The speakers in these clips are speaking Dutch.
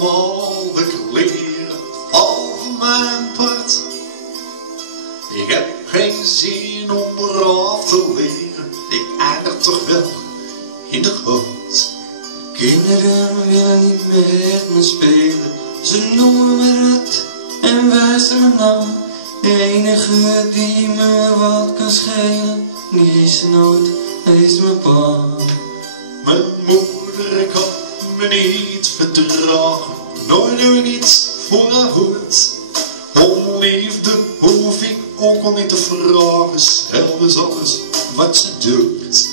allemaal de kleren over mijn part. Ik heb geen zin om eraf te leren, ik eindig toch wel in de goot. Kinderen willen niet met me spelen, ze noemen me rat en wijzen me na. De enige die me wat kan schelen, die is nooit, hij is mijn pa. Mijn moeder kan me niet verdragen, nooit doe ik iets voor haar goed. Om liefde hoef ik ook al niet te vragen, zelf is alles wat ze doet.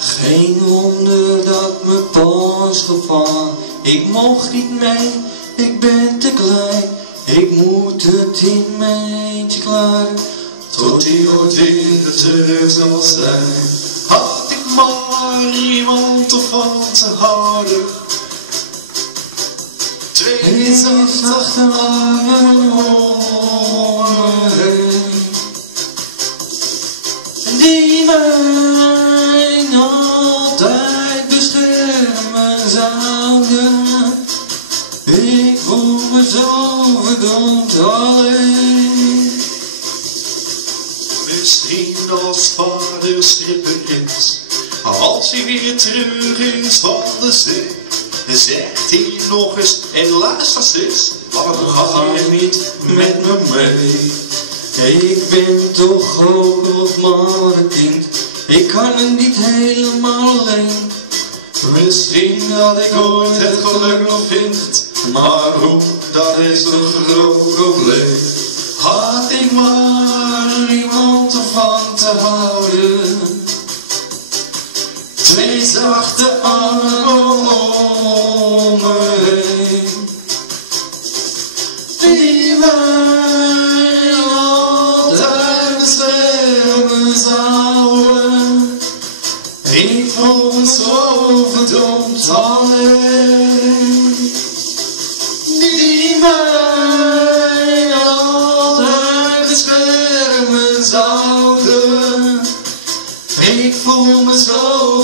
Geen wonder dat mijn pa is gevallen, ik mocht niet mee, ik ben te klein. Ik moet het in mijn eentje klaren, tot die ooit weer terug zal zijn. Had ik maar iemand om van te houden, twee zachte armen om me heen, die mij altijd beschermen zouden. Ik voel me zo verdomd alleen. Misschien als vader schipper is, als hij weer terug is van de zee, zegt hij nog eens, en luister eens, waarom ga je niet met me mee? Ik ben toch ook nog maar een kind, ik kan het niet helemaal alleen. Misschien dat ik ooit het geluk nog vind, maar hoe, dat is een groot probleem. Had ik maar iemand om van te houden, twee zachte armen om me heen, die mij altijd beschermen zouden. Ik voel me zo verdomd alleen, die mij altijd beschermen zouden. Ik voel me zo